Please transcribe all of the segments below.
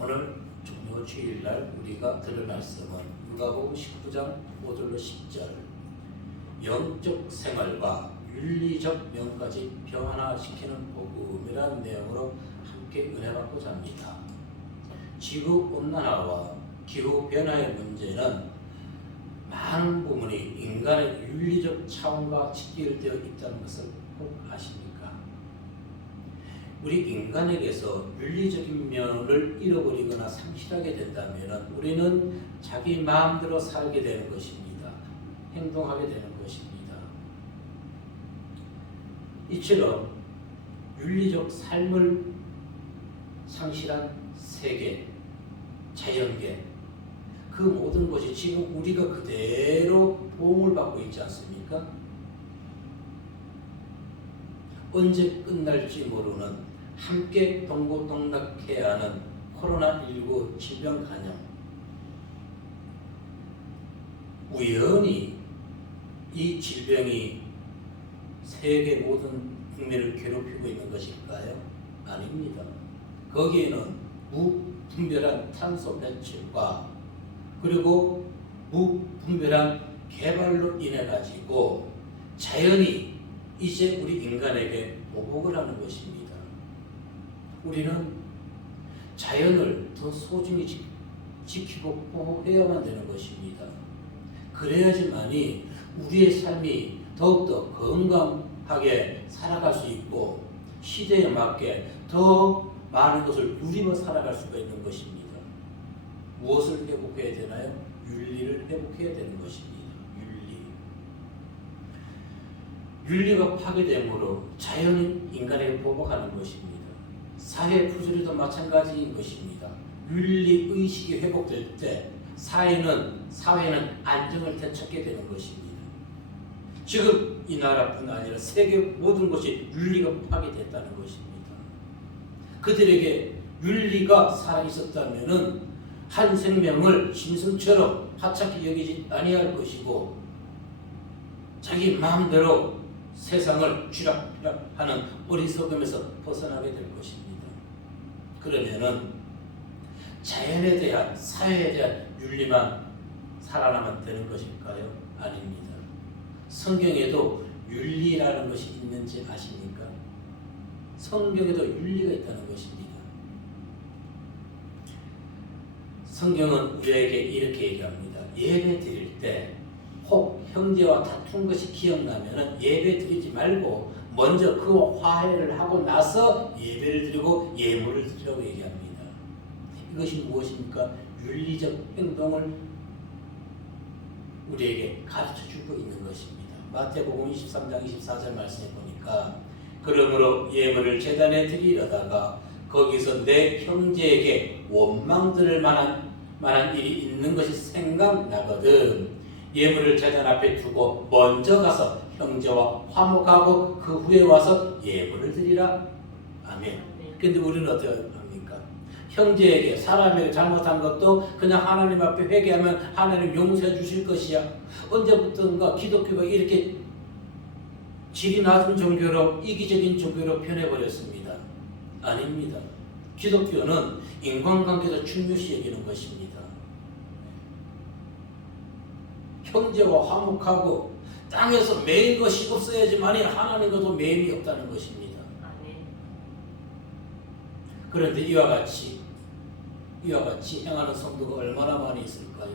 오늘 종료 주일날 우리가 들을 말씀은 누가복음 19장 5절로 10절 영적 생활과 윤리적 면까지 변화시키는 복음이라는 내용으로 함께 은혜 받고자 합니다. 지구온난화와 기후변화의 문제는 많은 부분이 인간의 윤리적 차원과 직결되어 있다는 것을 꼭 아십니까? 우리 인간에게서 윤리적인 면을 잃어버리거나 상실하게 된다면 우리는 자기 마음대로 살게 되는 것입니다. 행동하게 되는 것입니다. 이처럼 윤리적 삶을 상실한 세계, 자연계, 그 모든 것이 지금 우리가 그대로 보험을 받고 있지 않습니까? 언제 끝날지 모르는 함께 동고동락해야 하는 코로나19 질병 간염, 우연히 이 질병이 세계 모든 국민을 괴롭히고 있는 것일까요? 아닙니다. 거기에는 무분별한 탄소 배출과 그리고 무분별한 개발로 인해 가지고 자연이 이제 우리 인간에게 보복을 하는 것입니다. 우리는 자연을 더 소중히 지키고 보호해야만 되는 것입니다. 그래야지만이 우리의 삶이 더욱더 건강하게 살아갈 수 있고 시대에 맞게 더 많은 것을 누리며 살아갈 수가 있는 것입니다. 무엇을 회복해야 되나요? 윤리를 회복해야 되는 것입니다. 윤리가 파괴됨으로 자연은 인간에게 보복하는 것입니다. 사회 부조리도 마찬가지인 것입니다. 윤리 의식이 회복될 때 사회는 안정을 되찾게 되는 것입니다. 지금 이 나라뿐 아니라 세계 모든 것이 윤리가 파괴됐다는 것입니다. 그들에게 윤리가 살아 있었다면은 한 생명을 짐승처럼 하찮게 여기지 아니할 것이고 자기 마음대로 세상을 쥐락펴락하는 어리석음에서 벗어나게 될 것입니다. 그러면은 자연에 대한 사회에 대한 윤리만 살아나면 되는 것일까요? 아닙니다. 성경에도 윤리라는 것이 있는지 아십니까? 성경에도 윤리가 있다는 것입니다. 성경은 우리에게 이렇게 얘기합니다. 예배 드릴 때 혹 형제와 다툰 것이 기억나면 예배 드리지 말고 먼저 그 화해를 하고 나서 예배를 드리고 예물을 드리라고 얘기합니다. 이것이 무엇입니까? 윤리적 행동을 우리에게 가르쳐주고 있는 것입니다. 마태복음 23장 24절 말씀에 보니까 그러므로 예물을 제단에 드리려다가 거기서 내 형제에게 원망 들을 만한 일이 있는 것이 생각나거든 예물을 제단 앞에 두고 먼저 가서 형제와 화목하고 그 후에 와서 예물을 드리라. 아멘. 근데 우리는 어떻게 합니까? 형제에게 사람에게 잘못한 것도 그냥 하나님 앞에 회개하면 하나님 용서해 주실 것이야. 언제부턴가 기독교가 이렇게 질이 낮은 종교로 이기적인 종교로 변해버렸습니다. 아닙니다. 기독교는 인간관계도 중요시 여기는 것입니다. 형제와 화목하고 땅에서 매일 것이 없어야지만이 하나님과도 매일이 없다는 것입니다. 그런데 이와 같이 행하는 성도가 얼마나 많이 있을까요?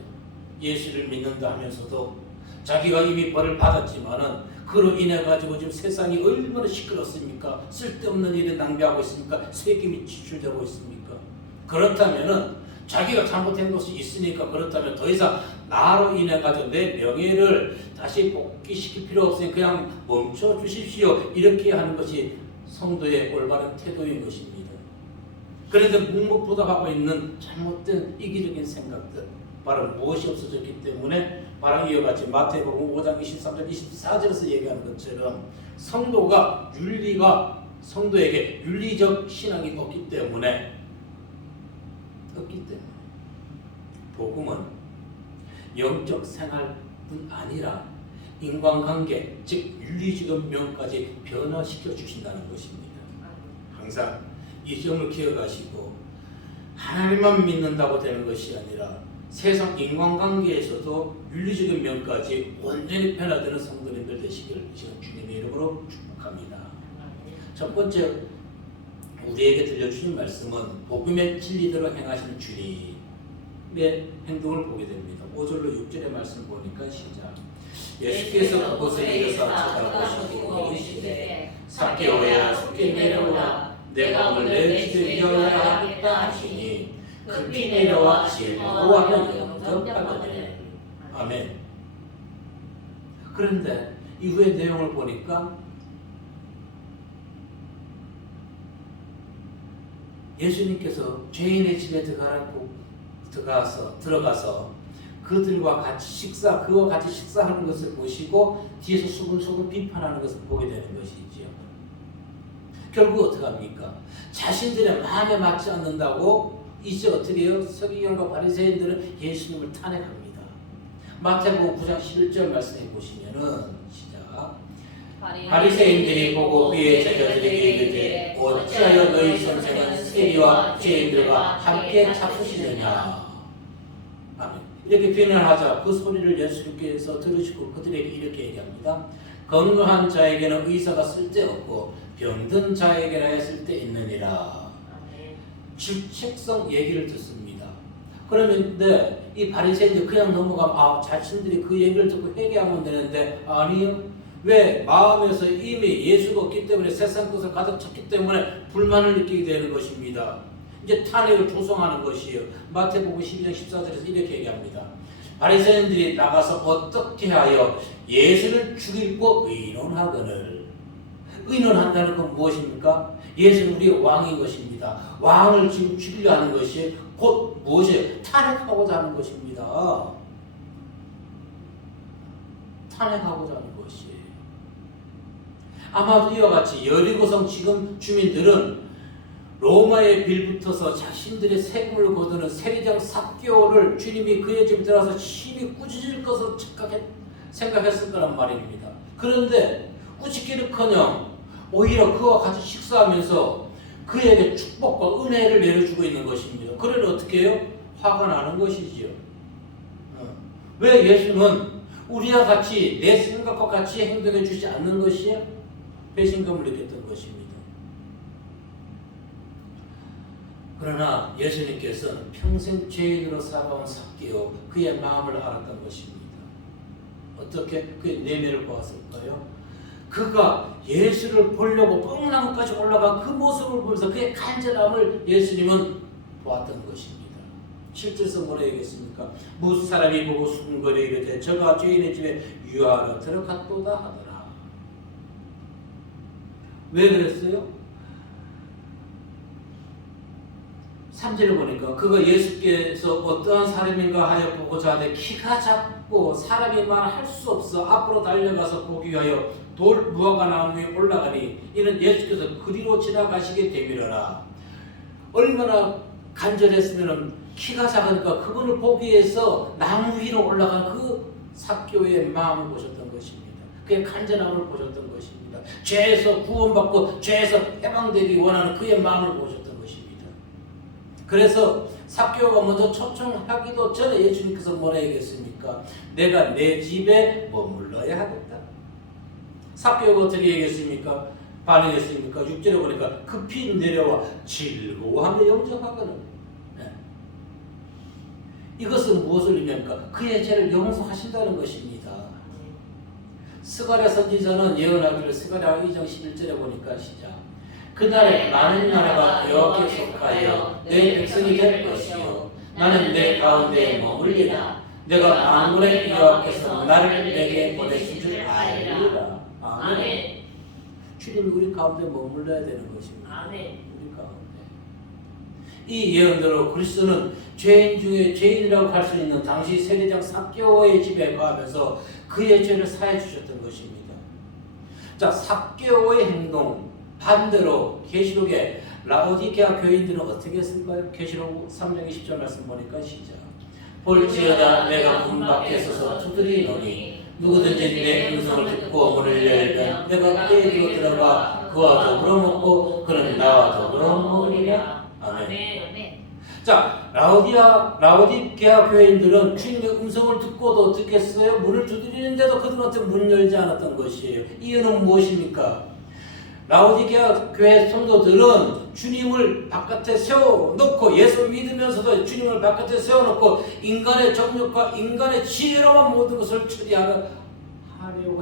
예수를 믿는다 하면서도 자기가 이미 벌을 받았지만은 그로 인해 가지고 지금 세상이 얼마나 시끄럽습니까? 쓸데없는 일에 낭비하고 있습니까? 세금이 지출되고 있습니까? 그렇다면은 자기가 잘못한 것이 있으니까 그렇다면 더 이상 나로 인해 가지고 내 명예를 다시 복귀시킬 필요 없으니 그냥 멈춰 주십시오. 이렇게 하는 것이 성도의 올바른 태도인 것입니다. 그런데 묵묵부답하고 있는 잘못된 이기적인 생각들 바로 무엇이 없어졌기 때문에 바로 이와 같이 마태복음 5장 23절 24절에서 얘기하는 것처럼 성도에게 윤리적 신앙이 없기 때문에 복음은 영적 생활뿐 아니라 인간관계 즉 윤리적 면까지 변화시켜 주신다는 것입니다. 항상 이 점을 기억하시고 하나님만 믿는다고 되는 것이 아니라 세상 인간관계에서도 윤리적인 면까지 온전히 변화되는 성도님들 되시기를 지금 주님의 이름으로 축복합니다. 첫 번째 우리에게 들려주신 말씀은 복음의 진리대로 행하시는 주님의 행동을 보게 됩니다. 5절로 6절의 말씀 보니까 시작. 예수께서 그곳에 이르사 찾아보시고 이르시되 삭개오야 속히 내려오라 내가 오늘 내 집에 위하여 하겠다 하시니 급히 내려와 즐거워하며 영접하거늘. 아멘. 그런데 이후의 내용을 보니까 예수님께서 죄인의 집에 들어가서 그와 같이 식사하는 것을 보시고 뒤에서 수근수근 비판하는 것을 보게 되는 것이지요. 결국 어떻게 합니까? 자신들의 마음에 맞지 않는다고 이제 어떻게 해요? 서기관과 바리새인들은 예수님을 탄핵합니다. 마태복음 9장 11절 말씀해 보시면은 시작. 바리새인들이 보고 그의 제자들에게 이르되 어찌하여 너희 선생은 세리와 죄인들과 함께 잡수시느냐. 아멘. 이렇게 비난하자 그 소리를 예수님께서 들으시고 그들에게 이렇게 얘기합니다. 건강한 자에게는 의사가 쓸데없고 병든 자에게나 쓸데있느니라. 질책성 얘기를 듣습니다. 그러면 이 바리새인들 그냥 넘어가면 자신들이 그 얘기를 듣고 회개하면 되는데 아니요. 왜? 마음에서 이미 예수가 없기 때문에 세상 것을 가득 찼기 때문에 불만을 느끼게 되는 것입니다. 이제 탄핵을 조성하는 것이에요. 마태복음 12장 14절에서 이렇게 얘기합니다. 바리새인들이 나가서 어떻게 하여 예수를 죽이고 의논하거늘. 의논한다는 건 무엇입니까? 예수는 우리의 왕인 것입니다. 왕을 지금 죽이려 하는 것이 곧 무엇이에요? 탄핵하고자 하는 것입니다. 탄핵하고자 하는 것이에요. 아마도 이와 같이 여리고성 지금 주민들은 로마에 빌붙어서 자신들의 세금을 거두는 세리장 삭개오를 주님이 그의 집에 들어가서 심히 꾸짖을 것을 생각했을 거란 말입니다. 그런데 꾸짖기는커녕 오히려 그와 같이 식사하면서 그에게 축복과 은혜를 내려주고 있는 것입니다. 그러니 어떻게 해요? 화가 나는 것이지요. 왜 예수는 우리와 같이 내 생각과 같이 행동해 주지 않는 것이에요? 배신감을 느꼈던 것입니다. 그러나 예수님께서는 평생 죄인으로 살아온 삭개오 그의 마음을 알았던 것입니다. 어떻게 그의 내면을 보았을까요? 그가 예수를 보려고 뽕나무까지 올라간 그 모습을 보면서 그의 간절함을 예수님은 보았던 것입니다. 7절에서 뭐라 얘기했습니까? 무슨 사람이 보고 수군거려 이르되 저가 죄인의 집에 유하러 들어갔도다 하더라. 왜 그랬어요? 3절에 보니까 그가 예수께서 어떠한 사람인가 하여 보고자 하되 키가 작고 사람이 말할 수 없어 앞으로 달려가서 보기 위하여 돌 무화과 나무 위에 올라가니 이는 예수께서 그리로 지나가시게 되밀어라. 얼마나 간절했으면 키가 작으니까 그분을 보기 위해서 나무 위로 올라간 그 삭개오의 마음을 보셨던 것입니다. 그의 간절함을 보셨던 것입니다. 죄에서 구원받고 죄에서 해방되기 원하는 그의 마음을 보셨던 것입니다. 그래서 삭개오가 먼저 초청하기도 전에 예수님께서 뭐라 얘기했습니까? 내가 내 집에 머물러야 하겠다. 삭개오가 어떻게 얘기했습니까? 반응했습니까? 6절에 보니까 급히 내려와 즐거워하며 영접하거늘. 이것은 무엇을 의미합니까? 그의 죄를 용서하신다는 것입니다. 스가랴 선지자는 예언하기를 스가랴 2장 11절에 보니까 시작. 그날에 많은 나라가 여호와께 속하여 내 백성이 될 것이요 나는 내 가운데 머물리라. 내가 만군의 여호와께서 나를 내게 보내신 줄 알리라. 아멘. 주님이 우리 가운데 머물러야 되는 것입니다. 아멘. 우리 가운데. 이 예언대로 그리스도는 죄인 중에 죄인이라고 할 수 있는 당시 세리장 삭개오의 집에 가면서 그의 죄를 사해 주셨던 것입니다. 자, 삭개오의 행동 반대로 계시록에 라오디게아 교인들은 어떻게 했을까요? 계시록 3장 20절 말씀 보니까 시작. 볼지어다 내가 문 밖에 서서 두드리노니 누구든지 내 음성을 듣고 문을 열면 내가 그에게로 들어가 그와 더불어 먹고 그는 나와 더불어 먹으리라. 아멘. 자, 라오디게아 교회인들은 주님의 음성을 듣고도 어떻게 했어요? 문을 두드리는데도 그들한테 문 열지 않았던 것이에요. 이유는 무엇입니까? 라오디게아 교회 성도들은 주님을 바깥에 세워놓고 예수 믿으면서도 주님을 바깥에 세워놓고 인간의 정욕과 인간의 지혜로만 모든 것을 처리하려고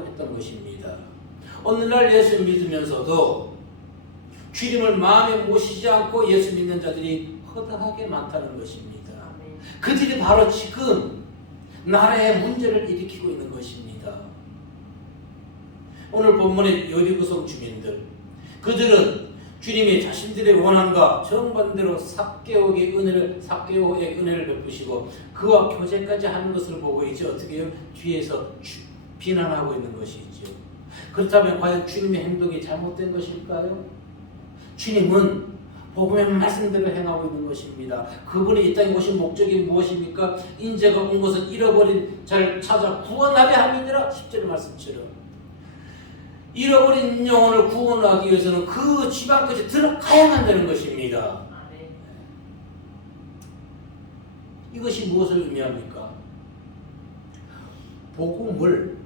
했던 것입니다. 어느 날 예수 믿으면서도 주님을 마음에 모시지 않고 예수 믿는 자들이 허다하게 많다는 것입니다. 그들이 바로 지금 나라의 문제를 일으키고 있는 것입니다. 오늘 본문의 여리고성 주민들, 그들은 주님이 자신들의 원함과 정반대로 삭개오의 은혜를 베푸시고 그와 교제까지 하는 것을 보고 이제 어떻게 해요? 뒤에서 비난하고 있는 것이죠. 그렇다면 과연 주님의 행동이 잘못된 것일까요? 주님은 복음의 말씀대로 행하고 있는 것입니다. 그분이 이 땅에 오신 목적이 무엇입니까? 인자가 온 것은 잃어버린 자를 찾아 구원하려 함이니라. 10절의 말씀처럼 잃어버린 영혼을 구원하기 위해서는 그 지방까지 들어가야만 되는 것입니다. 이것이 무엇을 의미합니까? 복음을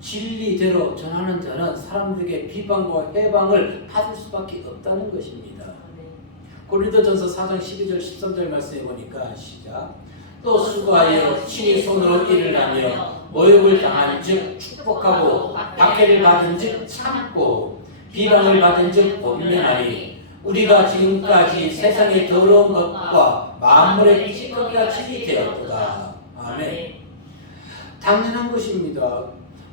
진리대로 전하는 자는 사람들에게 비방과 해방을 받을 수밖에 없다는 것입니다. 고린도전서 4장 12절 13절 말씀해 보니까 시작. 또 수고하여 친히 손으로 일을 하며 모욕을 당한 즉 축복하고 박해를 받은 즉 참고 비방을 받은 즉 권면하니 우리가 지금까지 세상의 더러운 것과 만물의 찌꺼기같이 되었도다. 아멘. 당연한 것입니다.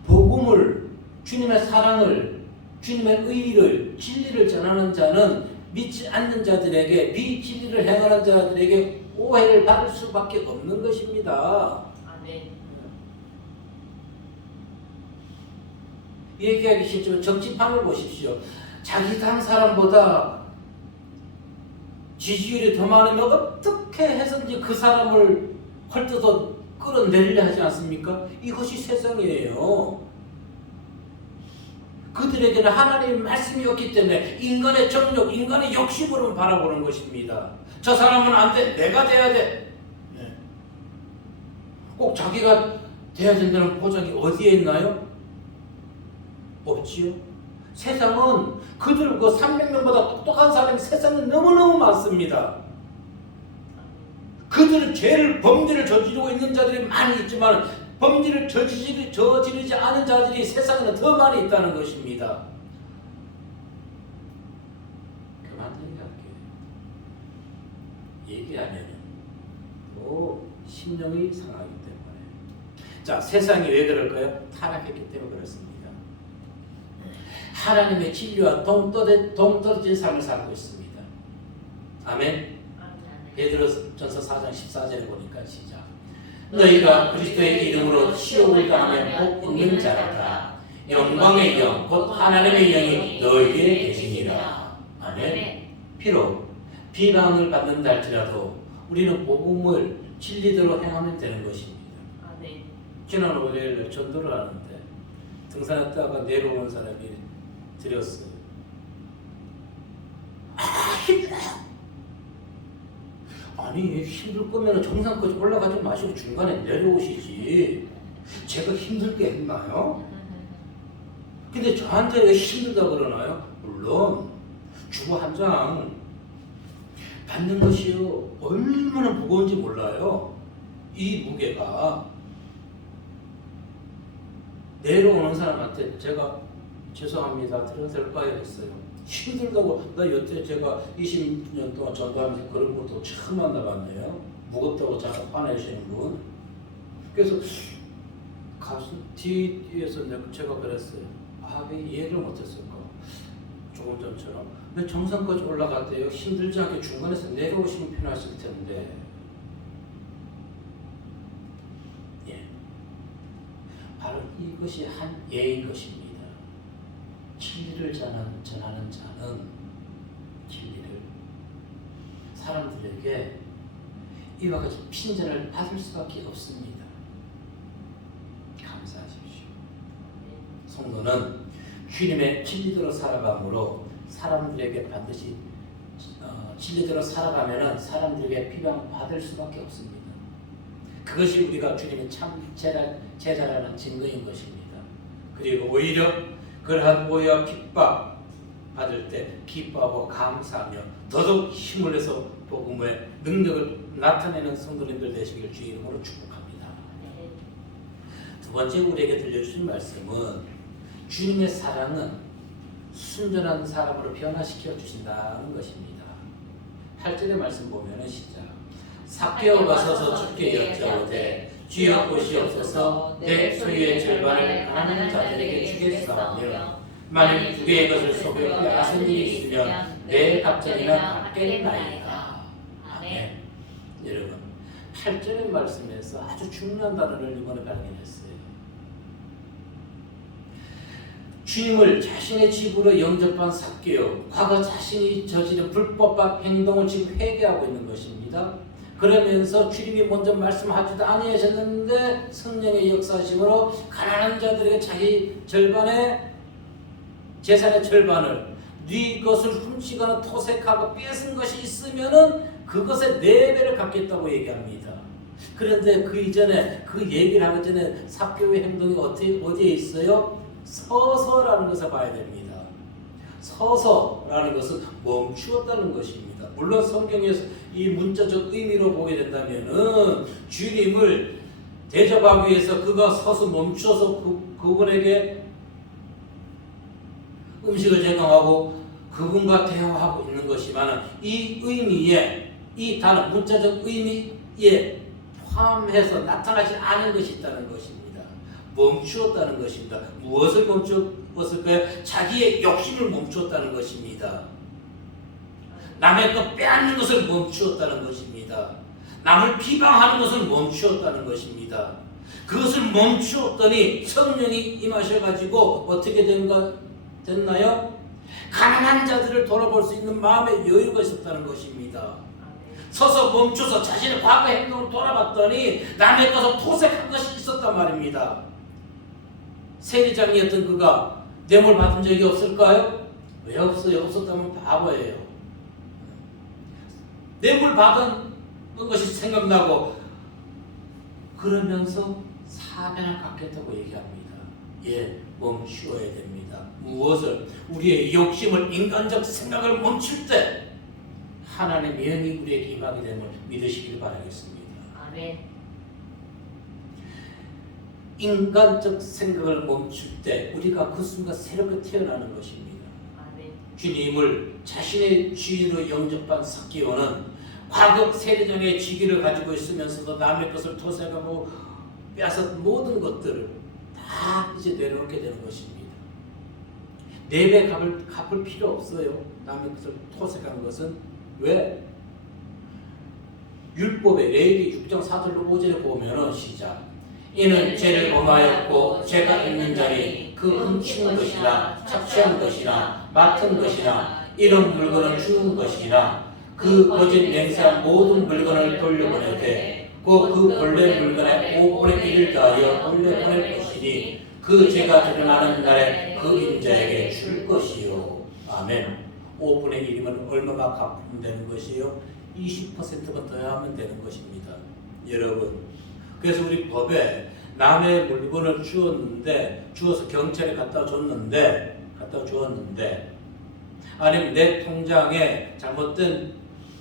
복음을, 주님의 사랑을, 주님의 의를, 진리를 전하는 자는 믿지 않는 자들에게, 비진리를 행하는 자들에게 오해를 받을 수밖에 없는 것입니다. 아멘. 얘기하기 싫지만 정치판을 보십시오. 자기 당 사람보다 지지율이 더 많으면 어떻게 해서든지 그 사람을 헐뜯어 끌어내리려 하지 않습니까? 이것이 세상이에요. 그들에게는 하나님의 말씀이 없기 때문에 인간의 정욕, 인간의 욕심으로 바라보는 것입니다. 저 사람은 안 돼, 내가 돼야 돼. 꼭 자기가 돼야 된다는 보장이 어디에 있나요? 없지요. 세상은 그들 그 300명보다 똑똑한 사람이 세상에 너무너무 많습니다. 그들은 범죄를 저지르고 있는 자들이 많이 있지만 범죄를 저지르지 않은 자들이 세상에는 더 많이 있다는 것입니다. 그만 얘기하면 또 심령이 상하기 때문에. 자, 세상이 왜 그럴까요? 타락했기 때문에 그렇습니다. 하나님의 진리와 동떨어진 삶을 살고 있습니다. 아멘. 베드로전서 4장 14절에 보니까 시작. 너희가 그리스도의 이름으로 시험을 당하면 복 있는 자라다. 영광의 영, 곧 하나님의 영이 너희에게 계시니라. 아멘. 비록 비방을 받는다 할지라도 우리는 복음을 진리대로 행하면 되는 것입니다. 아멘. 지난 월요일 전도를 하는데 등산했다가 내려오는 사람이 드렸어요. 힘들어. 아니 힘들 거면 정상까지 올라가지 마시고 중간에 내려오시지. 제가 힘들게 했나요? 근데 저한테 왜 힘들다 그러나요? 물론 주보 한 장 받는 것이요 얼마나 무거운지 몰라요. 이 무게가. 내려오는 사람한테 제가 죄송합니다 드려도 될까요? 했어요. 힘들다고. 나 여태 제가 20년 동안 전도하면서 그런 것도 처음 만나봤네요. 무겁다고 자꾸 화내시는 분. 그래서 가수 뒤에서 제가 그랬어요. 왜 이해를 못했을까? 조금 전처럼. 왜 정상까지 올라갔대요? 힘들지 않게 중간에서 내려오시면 편하실 텐데. 예. 바로 이것이 한 예인 것입니다. 진리를 전하는 자는 진리를 사람들에게 이와 같이 핀잔을 받을 수밖에 없습니다. 감사하십시오. 성도는 주님의 진리대로 살아감으로 사람들에게 반드시 진리대로 살아가면은 사람들에게 비방받을 수밖에 없습니다. 그것이 우리가 주님의 참 제자라는 증거인 것입니다. 그리고 오히려 그러한 오해와 핍박 받을 때 기뻐하고 감사하며 더더욱 힘을 내서 복음의 능력을 나타내는 성도님들 되시길 주의 이름으로 축복합니다. 두 번째 우리에게 들려주신 말씀은 주님의 사랑은 순전한 사람으로 변화시켜 주신다는 것입니다. 8절의 말씀 보면은 시작. 삭개오가 서서 주께 여짜오되 주여 보시옵소서 내 소유의 절반을 가난한 자들에게 주겠사오며 만일 두 개의 것을 속여 빼앗은 일이 있으면 내 갑절이나 갚겠나이다. 아멘. 여러분 8절의 말씀에서 아주 중요한 단어를 이번에 발견했어요. 주님을 자신의 집으로 영접한 삭개오, 과거 자신이 저지른 불법적 행동을 지금 회개하고 있는 것입니다. 그러면서 주님이 먼저 말씀하지도 아니하셨는데 성령의 역사심으로 가난한 자들에게 자기 절반의 재산의 절반을 네 것을 훔치거나 토색하고 뺏은 것이 있으면은 그것의 4배를 갚겠다고 얘기합니다. 그런데 그 이전에 그 얘기를 하기 전에 삭개오의 행동이 어디에 있어요? 서서라는 것을 봐야 됩니다. 서서라는 것은 멈추었다는 것입니다. 물론 성경에서 이 문자적 의미로 보게 된다면은 주님을 대접하기 위해서 그가 서서 멈춰서 그분에게 음식을 제공하고 그분과 대화하고 있는 것이지만 이 의미에 이 단어 문자적 의미에 포함해서 나타나지 않은 것이 있다는 것입니다. 멈추었다는 것입니다. 무엇을 멈추었을까요? 자기의 욕심을 멈추었다는 것입니다. 남의 것 빼앗는 것을 멈추었다는 것입니다. 남을 비방하는 것을 멈추었다는 것입니다. 그것을 멈추었더니 성령이 임하셔가지고 어떻게 됐나요? 가난한 자들을 돌아볼 수 있는 마음의 여유가 있었다는 것입니다. 서서 멈춰서 자신의 과거 행동을 돌아봤더니 남의 것을 토색한 것이 있었단 말입니다. 세리장이었던 그가 뇌물 받은 적이 없을까요? 왜 없어요? 없었다면 바보예요. 뇌물 받은 것이 생각나고 그러면서 사변을 갖겠다고 얘기합니다. 예, 멈추어야 됩니다. 무엇을? 우리의 욕심을, 인간적 생각을 멈출 때 하나님의 영이 우리에게 임하게 됨을 믿으시길 바라겠습니다. 아멘. 인간적 생각을 멈출 때 우리가 그 순간 새롭게 태어나는 것입니다. 아멘. 주님을 자신의 주인으로 영접한 삭개오는 과거 세리장의 직위를 가지고 있으면서도 남의 것을 토색하고 빼앗은 모든 것들을 다 이제 내려놓게 되는 것입니다. 4배 갚을 필요 없어요. 남의 것을 토색한 것은. 왜? 율법의 레위기 6장 4절로 5절에 보면은 시작. 이는 죄를 범하였고 죄가 있는 자니 그 훔친 것이나 착취한 것이나 맡은 것이나 이런 물건을 주는 것이나 그 거짓 맹세한 모든 물건을 돌려보내되 그 본래 물건의 5분의 1을 더하여 돌려보낼 것이니 그 죄가 드러나는 날에 그 인자에게 줄 것이요. 아멘. 5분의 1이면 얼마나 갚으면 되는 것이요? 20%만 더 하면 되는 것입니다. 여러분, 그래서 우리 법에 남의 물건을 주어서 경찰에 갖다 주었는데 아니면 내 통장에 잘못된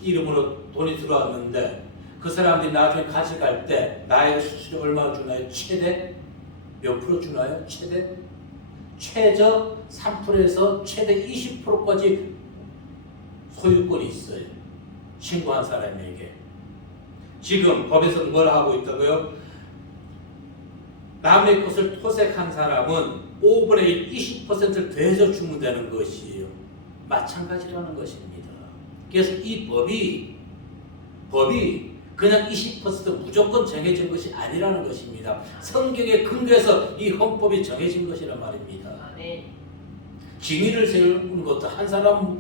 이름으로 돈이 들어왔는데 그 사람들이 나중에 가져갈 때 나에게 수수료 얼마 주나요? 최대 몇 프로 주나요? 최저 3%에서 최대 20%까지 소유권이 있어요. 신고한 사람에게. 지금 법에서 뭘 하고 있다고요? 남의 것을 토색한 사람은 5분의 1, 20%를 더해서 주면 되는 것이에요. 마찬가지라는 것입니다. 그래서 이 법이 그냥 20% 무조건 정해진 것이 아니라는 것입니다. 성경에 근거해서 이 헌법이 정해진 것이란 말입니다. 증인을 세우는 것도 한 사람의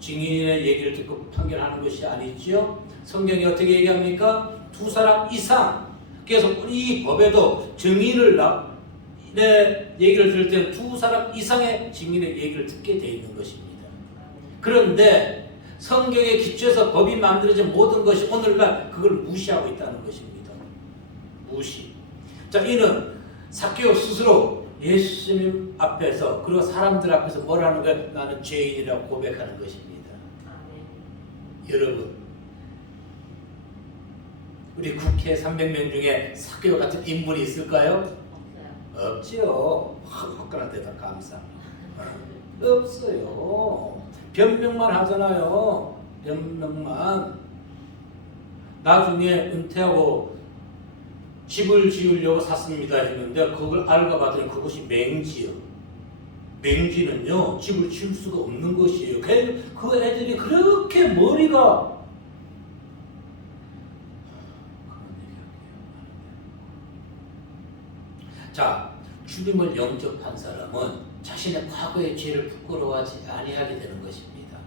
증인의 얘기를 듣고 판결하는 것이 아니지요. 성경이 어떻게 얘기합니까? 2사람 이상. 그래서 이 법에도 증인을 얘기를 들을 때는 2사람 이상의 증인의 얘기를 듣게 되어 있는 것입니다. 그런데 성경에 기초해서 법이 만들어진 모든 것이 오늘날 그걸 무시하고 있다는 것입니다. 무시. 자, 이는 삭개오 스스로 예수님 앞에서 그리고 사람들 앞에서 뭐라는 거야? 나는 죄인이라고 고백하는 것입니다. 여러분, 우리 국회 300명 중에 삭개오 같은 인물이 있을까요? 없지요. 화끈한 대답 감사. 없어요. 변명만 하잖아요. 변명만. 나중에 은퇴하고 집을 지으려고 샀습니다 했는데 그걸 알고 봤더니 그것이 맹지요. 맹지는요 집을 지을 수가 없는 것이에요. 그 애들이 그렇게 머리가 자, 주님을 영접한 사람은 자신의 과거의 죄를 부끄러워하지 아니하게 되는 것입니다.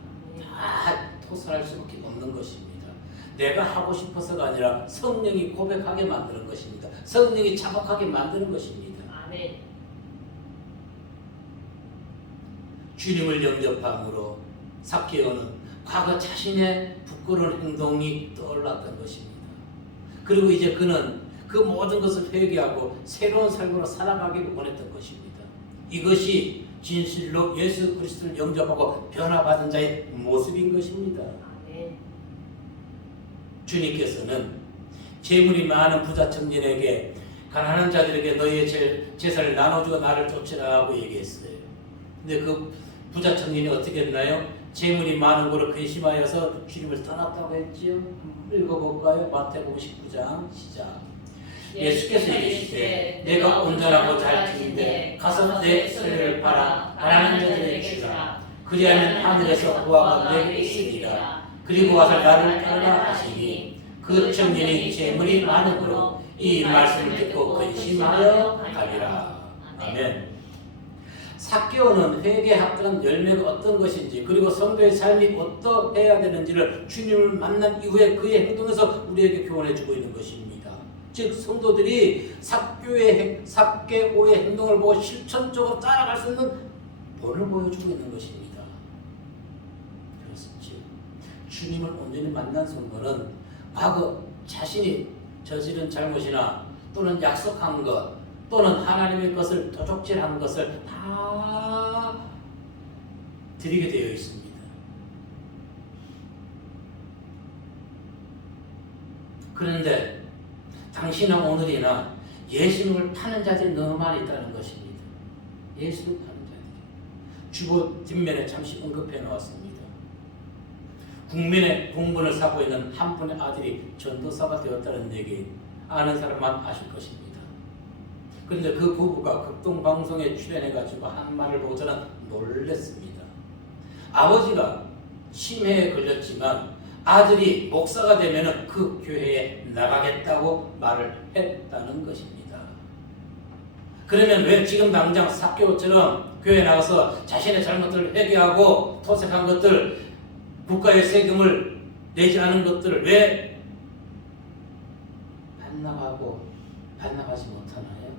다 토설할 수밖에 없는 것입니다. 내가 하고 싶어서가 아니라 성령이 고백하게 만드는 것입니다. 성령이 자각하게 만드는 것입니다. 아멘. 주님을 영접함으로 삭개오는 과거 자신의 부끄러운 행동이 떠올랐던 것입니다. 그리고 이제 그는 그 모든 것을 회개하고 새로운 삶으로 살아가기를 원했던 것입니다. 이것이 진실로 예수 그리스도를 영접하고 변화받은 자의 모습인 것입니다. 아멘. 주님께서는 재물이 많은 부자 청년에게 가난한 자들에게 너희의 재산을 나눠주고 나를 쫓으라 하고 얘기했어요. 근데 그 부자 청년이 어떻게 했나요? 재물이 많은 거로 근심하여서 주님을 떠났다고 했지요. 읽어볼까요? 마태복음 19장 시작. 예수께서 이르시되 내가 온전하고 잘 지은데 가서 내 소유를 팔아 가난한 자들에게 주라. 그리하면 하늘에서 보화가 내게 있으리라. 그리고 와서 나를 따르라 하시니 그 청년이 재물이 많으므로 이 말씀을 듣고 근심하여 가리라. 아멘. 삭개오는 회개했던 열매가 어떤 것인지 그리고 성도의 삶이 어떠해야 되는지를 주님을 만난 이후에 그의 행동에서 우리에게 교훈해 주고 있는 것입니다. 즉 성도들이 삭개오의 행동을 보고 실천적으로 따라갈 수 있는 본을 보여주고 있는 것입니다. 그렇지. 주님을 온전히 만난 성도는 과거 자신이 저지른 잘못이나 또는 약속한 것 또는 하나님의 것을 도적질한 것을 다 드리게 되어 있습니다. 그런데 당시나 오늘이나 예수님을 파는 자들이 너무 많이 있다는 것입니다. 예수를 파는 자들이. 주보 뒷면에 잠시 언급해 놓았습니다. 국민의 공분을 사고 있는 한 분의 아들이 전도사가 되었다는 얘기 아는 사람만 아실 것입니다. 그런데 그 부부가 극동방송에 출연해가지고 한 말을 보고 저는 놀랐습니다. 아버지가 치매에 걸렸지만 아들이 목사가 되면 그 교회에 나가겠다고 말을 했다는 것입니다. 그러면 왜 지금 당장 삭개오처럼 교회에 나가서 자신의 잘못들을 회개하고 토색한 것들, 국가의 세금을 내지 않은 것들을 왜 반납하지 못하나요?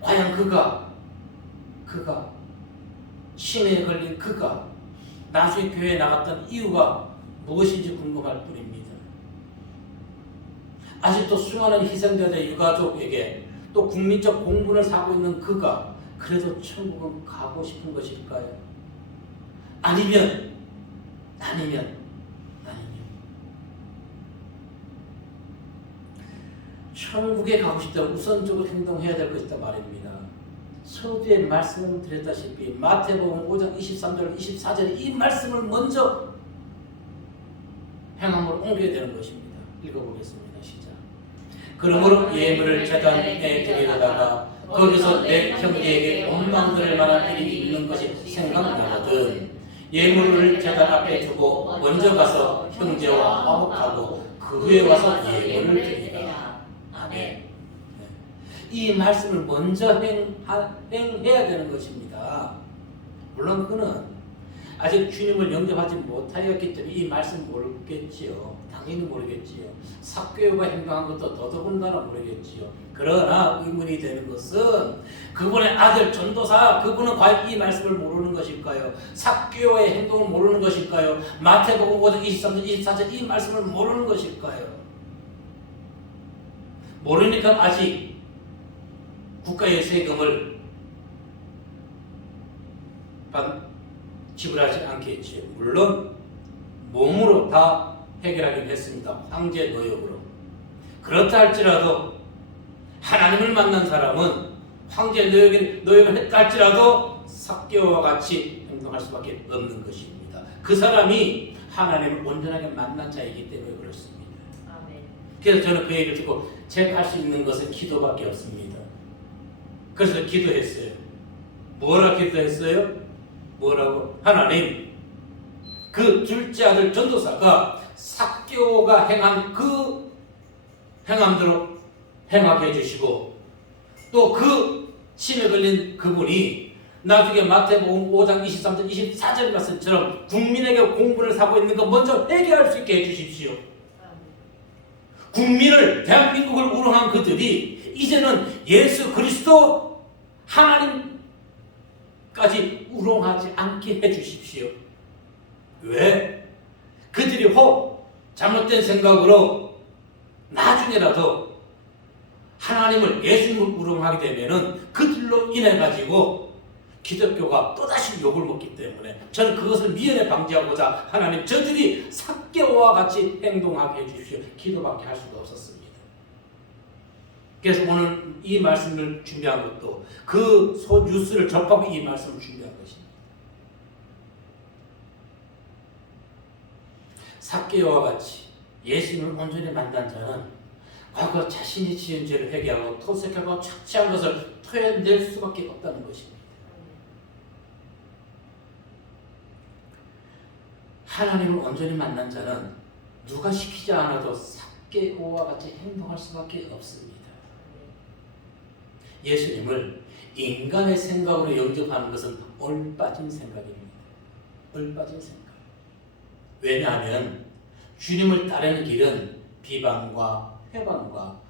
과연 그가 치매에 걸린 그가 나중에 교회에 나갔던 이유가 무엇인지 궁금할 뿐입니다. 아직도 수많은 희생자들의 유가족에게 또 국민적 공분을 사고 있는 그가 그래도 천국은 가고 싶은 것일까요? 아니면 천국에 가고 싶다면 우선적으로 행동해야 될 것이다 말입니다. 서두에 말씀드렸다시피 마태복음 5장 23절 24절에 이 말씀을 먼저 행함으로 옮겨야 되는 것입니다. 읽어보겠습니다. 시작. 그러므로 예물을 제단에 드리려다가 거기서 내 형제에게 원망될 만한 일이 있는 것이 생각나거든. 예물을 제단 앞에 두고 먼저 가서 형제와 화목하고 그 후에 와서 예물을 드리라. 아멘. 이 말씀을 먼저 행해야 되는 것입니다. 물론 그는 아직 주님을 영접하지 못하였기 때문에 이 말씀 모르겠지요. 당연히 모르겠지요. 삭개오가 행동한 것도 더더군다나 모르겠지요. 그러나 의문이 되는 것은 그분의 아들 전도사, 그분은 과연 이 말씀을 모르는 것일까요? 삭개오의 행동을 모르는 것일까요? 마태복음 5장 23절 24절 이 말씀을 모르는 것일까요? 모르니까 아직 국가의 세금을 지불하지 않겠지요. 물론 몸으로 다 해결하긴 했습니다. 황제 노역으로. 그렇다 할지라도 하나님을 만난 사람은 황제 노역을 했다 할지라도 삭개오와 같이 행동할 수밖에 없는 것입니다. 그 사람이 하나님을 온전하게 만난 자이기 때문에 그렇습니다. 아멘. 그래서 저는 그 얘기를 듣고 제가 할 수 있는 것은 기도밖에 없습니다. 그래서 기도했어요. 뭐라 기도했어요? 뭐라고? 하나님, 그 둘째 아들 전도사가 삭개오가 행한 그 행함대로 행하게 해주시고 또 그 침에 걸린 그분이 나중에 마태복음 5장 23절 24절 말씀처럼 국민에게 공분을 사고 있는 거 먼저 해결할 수 있게 해주십시오. 국민을, 대한민국을 우롱한 그들이 이제는 예수 그리스도 하나님까지 우롱하지 않게 해주십시오. 왜? 그들이 혹 잘못된 생각으로 나중에라도 하나님을, 예수님을 우롱하게 되면은 그들로 인해 가지고 기독교가 또다시 욕을 먹기 때문에 저는 그것을 미연에 방지하고자 하나님, 저들이 삭개오와 같이 행동하게 해주십시오. 기도밖에 할 수가 없었습니다. 그래서 오늘 이 말씀을 준비한 것도 그 뉴스를 접하고 이 말씀을 준비한 것입니다. 삭개오와 같이 예수님을 온전히 만난 자는 과거 자신이 지은 죄를 회개하고 토색하고 착취한 것을 토해낼 수밖에 없다는 것입니다. 하나님을 온전히 만난 자는 누가 시키지 않아도 삭개오와 같이 행동할 수밖에 없습니다. 예수님을 인간의 생각으로 영접하는 것은 올빠진 생각입니다. 올빠진 생각. 왜냐하면 주님을 따르는 길은 비방과 회방과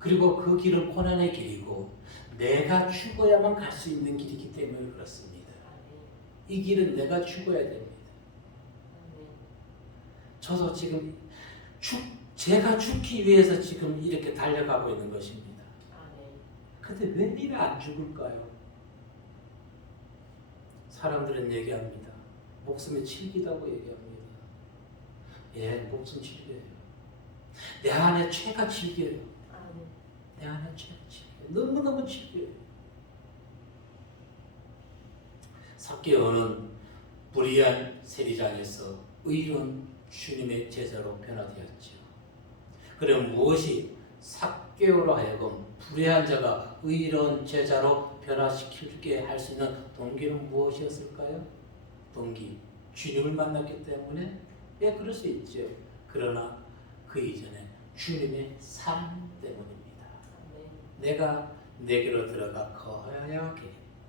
그리고 그 길은 고난의 길이고 내가 죽어야만 갈 수 있는 길이기 때문에 그렇습니다. 이 길은 내가 죽어야 됩니다. 저도 지금 제가 죽기 위해서 지금 이렇게 달려가고 있는 것입니다. 근데 왜 이래 안 죽을까요? 사람들은 얘기합니다. 목숨이 칠기다고 얘기합니다. 예, 목숨 칠기예요. 내 안에 죄가 칠기예요. 내 안에 죄가 칠기예요. 너무너무 칠기예요. 삭개오는 불의한 세리장에서 의로운 주님의 제자로 변화되었죠. 그럼 무엇이 삭개오로 하여금 불의한 자가 의로운 제자로 변화시키게 할 수 있는 동기는 무엇이었을까요? 동기, 주님을 만났기 때문에? 예, 그럴 수 있죠. 그러나 그 이전에 주님의 사랑 때문입니다. 내가 내게로 들어가 거하야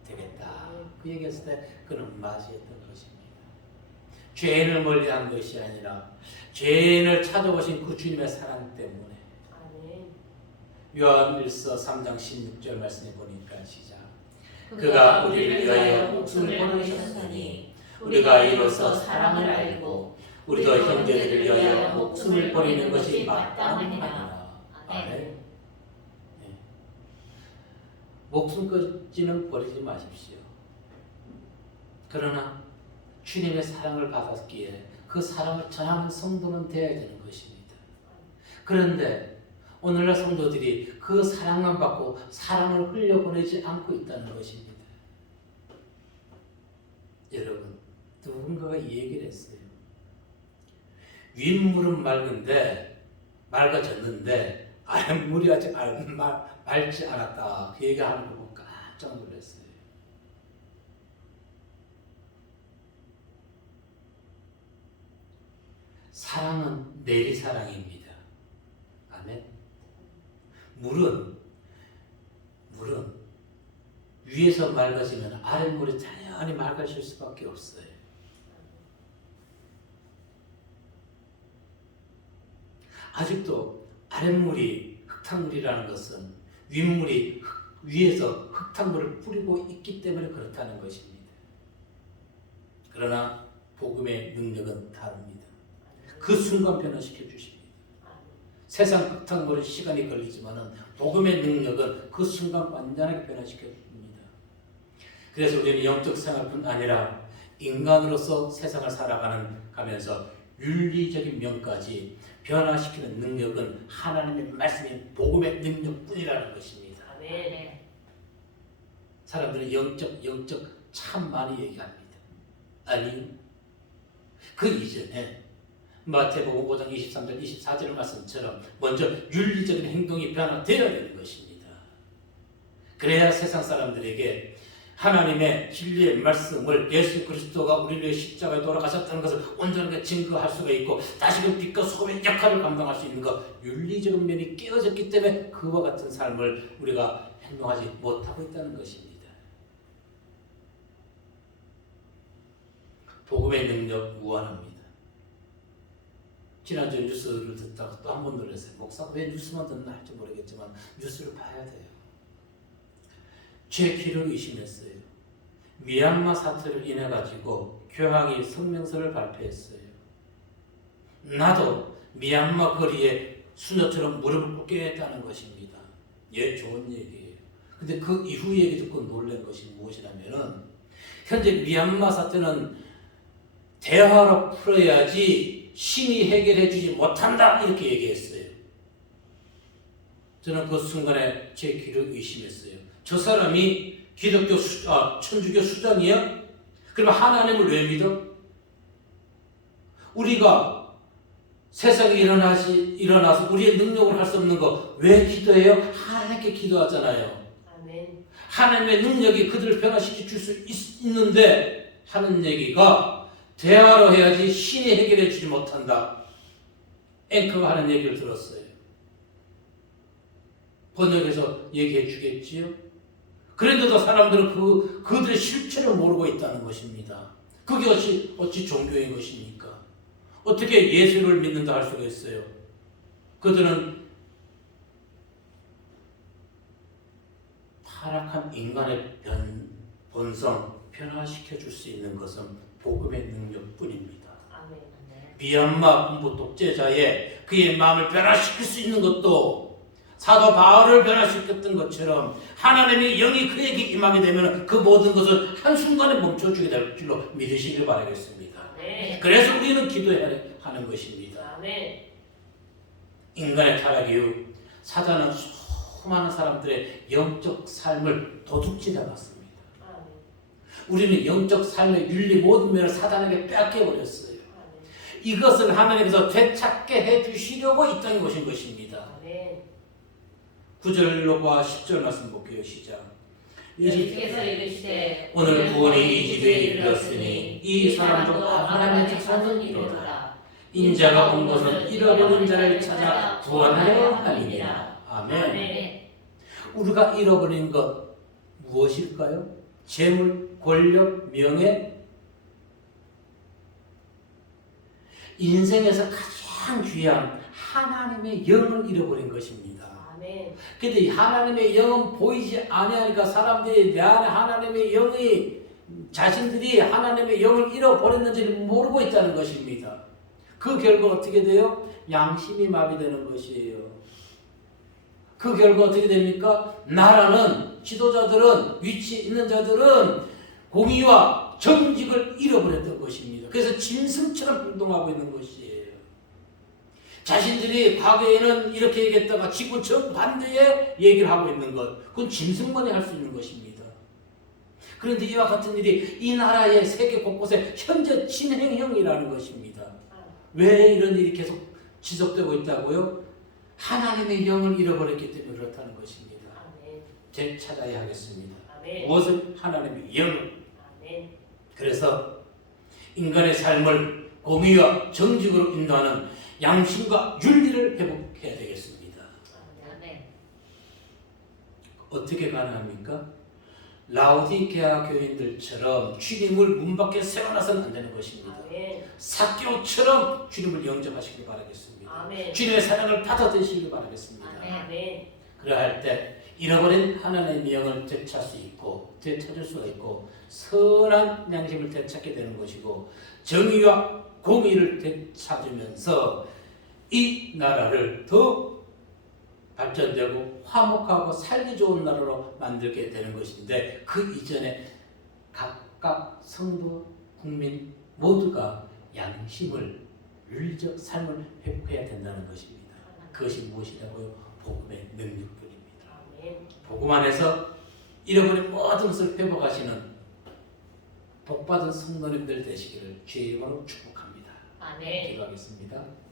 되겠다. 그 얘기했을 때 그는 맞이했던 것입니다. 죄인을 멀리한 것이 아니라 죄인을 찾아오신 그 주님의 사랑 때문에. 요한일서 3장 16절 말씀해 보니까 시작. 그가 우리를 위하여 목숨을 버리셨으니 우리가 이로써 사랑을 알고 우리도 형제들을 위하여 목숨을 버리는 것이 마땅하니라. 아멘. 네. 목숨까지는 버리지 마십시오. 그러나 주님의 사랑을 받았기에 그 사랑을 전하는 성도는 되어야 되는 것입니다. 그런데 오늘날 성도들이 그 사랑만 받고 사랑을 흘려보내지 않고 있다는 것입니다. 여러분, 누군가가 이 얘기를 했어요. 윗물은 맑아졌는데 아랫물이 아직 맑지 않았다. 그 얘기하는 거 보고 깜짝 놀랐어요. 사랑은 내리사랑입니다. 아멘. 물은 위에서 맑아지면 아랫물이 자연히 맑아질 수밖에 없어요. 아직도 아랫물이 흙탕물이라는 것은 윗물이 위에서 흙탕물을 뿌리고 있기 때문에 그렇다는 것입니다. 그러나 복음의 능력은 다릅니다. 그 순간 변화시켜 주십니다. 세상 흙탕물은 시간이 걸리지만 복음의 능력은 그 순간 완전하게 변화시켜 줍니다. 그래서 우리는 영적 생활뿐 아니라 인간으로서 세상을 살아가면서 윤리적인 면까지 변화시키는 능력은 하나님의 말씀인 복음의 능력뿐이라는 것입니다. 네. 사람들은 영적 참 많이 얘기합니다. 아니, 그 이전에 마태복음 5장 23절 24절 말씀처럼 먼저 윤리적인 행동이 변화되어야 되는 것입니다. 그래야 세상 사람들에게 하나님의 진리의 말씀을 예수 그리스도가 우리를 위해 십자가에 돌아가셨다는 것을 온전하게 증거할 수가 있고 다시금 빛과 소금의 역할을 감당할 수 있는 것, 윤리적인 면이 깨어졌기 때문에 그와 같은 삶을 우리가 행동하지 못하고 있다는 것입니다. 복음의 능력 무한합니다. 지난주에 뉴스를 듣다가 또 한 번 놀랐어요. 목사가 왜 뉴스만 듣나 할지 모르겠지만 뉴스를 봐야 돼요. 제 귀를 의심했어요. 미얀마 사태를 인해 가지고 교황이 성명서를 발표했어요. 나도 미얀마 거리에 수녀처럼 무릎을 꿇겠다는 것입니다. 예, 좋은 얘기예요. 근데 그 이후 얘기 듣고 놀란 것이 무엇이냐면은 현재 미얀마 사태는 대화로 풀어야지 신이 해결해 주지 못한다 이렇게 얘기했어요. 저는 그 순간에 제 귀를 의심했어요. 저 사람이 기독교 천주교 수장이야? 그럼 하나님을 왜 믿어? 우리가 세상에 일어나서 우리의 능력으로 할 수 없는 거 왜 기도해요? 하나님께 기도하잖아요. 아멘. 하나님의 능력이 그들을 변화시켜 줄 수 있는데 하는 얘기가 대화로 해야지 신이 해결해 주지 못한다. 앵커가 하는 얘기를 들었어요. 번역해서 얘기해 주겠지요? 그런데도 사람들은 그들의 실체를 모르고 있다는 것입니다. 그게 어찌 종교인 것입니까? 어떻게 예수를 믿는다 할 수가 있어요? 그들은 타락한 인간의 본성 변화시켜 줄 수 있는 것은 복음의 능력뿐입니다. 아멘. 미얀마 군부 독재자의 그의 마음을 변화시킬 수 있는 것도 사도 바울을 변화시켰던 것처럼 하나님의 영이 그에게 임하게 되면 그 모든 것을 한순간에 멈춰주게 될 줄로 믿으시길 바라겠습니다. 네. 그래서 우리는 기도해야 하는 것입니다. 아멘. 인간의 타락 이후 사단은 수많은 사람들의 영적 삶을 도둑질해 왔습니다. 아멘. 우리는 영적 삶의 윤리 모든 면을 사단에게 뺏겨버렸어요. 아멘. 이것을 하나님께서 되찾게 해주시려고 이 땅에 오신 것입니다. 아멘. 9절과 10절 말씀 볼게요. 시작. 예수께서 이르시되 오늘 구원이 이 집에 이르렀으니 이 사람도 아브라함의 자손이로다. 인자가 온 것은 잃어버린 자를 찾아 구원하려 함이니라. 아멘. 아멘. 우리가 잃어버린 것 무엇일까요? 재물, 권력, 명예? 인생에서 가장 귀한 하나님의 영을 잃어버린 것입니다. 아멘. 근데 하나님의 영은 보이지 아니하니까 사람들이 내 안에 하나님의 영이 자신들이 하나님의 영을 잃어버렸는지를 모르고 있다는 것입니다. 그 결과 어떻게 돼요? 양심이 마비되는 것이에요. 그 결과 어떻게 됩니까? 나라는 지도자들은 위치 있는 자들은 공의와 정직을 잃어버렸던 것입니다. 그래서 짐승처럼 행동하고 있는 것이에요. 자신들이 과거에는 이렇게 얘기했다가 지금 정반대의 얘기를 하고 있는 것, 그건 짐승만이 할 수 있는 것입니다. 그런데 이와 같은 일이 이 나라의 세계 곳곳에 현재 진행형이라는 것입니다. 왜 이런 일이 계속 지속되고 있다고요? 하나님의 영을 잃어버렸기 때문에 그렇다는 것입니다. 아멘. 되찾아야 하겠습니다. 아멘. 무엇을? 하나님의 영을. 아멘. 그래서 인간의 삶을 공의와 정직으로 인도하는 양심과 윤리를 회복해야 되겠습니다. 아멘. 어떻게 가능합니까? 라오디게아 교인들처럼 주님을 문 밖에 세워놔서는 안 되는 것입니다. 아멘. 삭개오처럼 주님을 영접하시길 바라겠습니다. 아멘. 주님의 사랑을 받아들이시길 바라겠습니다. 아멘. 그러할 때 잃어버린 하나님의 영을 되찾을 수 있고 되찾을 수가 있고 선한 양심을 되찾게 되는 것이고 정의와 공의를 되찾으면서 이 나라를 더 발전되고 화목하고 살기 좋은 나라로 만들게 되는 것인데 그 이전에 각각 성도 국민 모두가 양심을 윤리적 삶을 회복해야 된다는 것입니다. 그것이 무엇이냐고요? 복음의 능력뿐입니다. 아멘. 복음 안에서 잃어버린 모든 것을 회복하시는 복받은 성도님들 되시기를 주의 이름으로 축복합니다. 아멘. 기도하겠습니다.